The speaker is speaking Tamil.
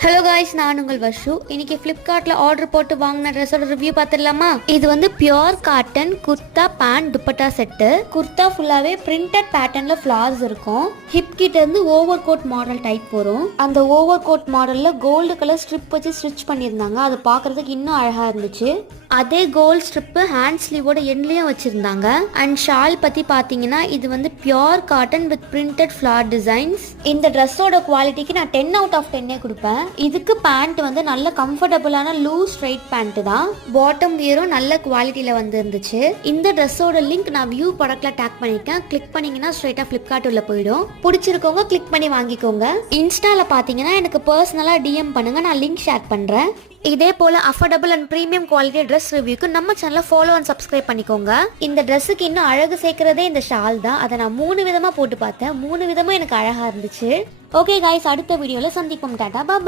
ஹலோ காய்ஸ், நான் உங்கள் வர்ஷு. இன்னைக்கு ஃப்ளிப்கார்ட்டில் ஆர்டர் போட்டு வாங்கின ட்ரெஸ்ஸோட ரிவ்யூ பார்த்துடலாமா? இது வந்து pure cotton kurta pant dupatta set. Kurta ஃபுல்லாகவே பிரிண்டட் பேட்டர்னில் ஃப்ளார்ஸ் இருக்கும். ஹிப் கிட்ட இருந்து ஓவர் கோட் மாடல் டைப் வரும். அந்த ஓவர் கோட் மாடலில் கோல்டு கலர் ஸ்ட்ரிப் வச்சு ஸ்டிச் பண்ணியிருந்தாங்க. அது பார்க்குறதுக்கு இன்னும் அழகாக இருந்துச்சு. அதே கோல்ட் ஸ்ட்ரிப்பு ஹேண்ட் ஸ்லீவோட எண்ட்லேயும் வச்சுருந்தாங்க. அண்ட் ஷால் பற்றி பார்த்தீங்கன்னா இது வந்து pure cotton with printed floral designs. இந்த ட்ரெஸ்ஸோட குவாலிட்டிக்கு நான் 10 out of 10 கொடுப்பேன். இதுக்கு பேண்ட் வந்து நல்ல கம்ஃபர்டபுளான லூஸ் ஸ்ட்ரைட் பேண்ட் தான். பாட்டம் வியரும் நல்ல குவாலிட்டியில் வந்து இருந்துச்சு. இந்த ட்ரெஸ்ஸோட லிங்க் நான் வியூ ப்ராடக்ட்ல டேக் பண்ணியிருக்கேன். கிளிக் பண்ணீங்கன்னா ஸ்ட்ரைட்டாக ஃப்ளிப்கார்ட் உள்ள போயிடும். பிடிச்சிருக்கவங்க கிளிக் பண்ணி வாங்கிக்கோங்க. இன்ஸ்டாவில் பார்த்தீங்கன்னா எனக்கு பர்சனலாக டிஎம் பண்ணுங்க, நான் லிங்க் ஷேர் பண்ணுறேன். இதே போல affordable and premium quality dress ரிவ்யூக்கு நம்ம சேனலை ஃபாலோ அண்ட் சப்ஸ்கிரைப் பண்ணிக்கோங்க. இந்த ட்ரெஸ்ஸுக்கு இன்னும் அழகு சேர்க்கிறதே இந்த ஷால் தான். அதை நான் 3 விதமாக போட்டு பார்த்தேன். 3 விதமாக எனக்கு அழகாக இருந்துச்சு. ஓகே காய்ஸ், அடுத்த வீடியோவில் சந்திப்போம். டாடா பாய்.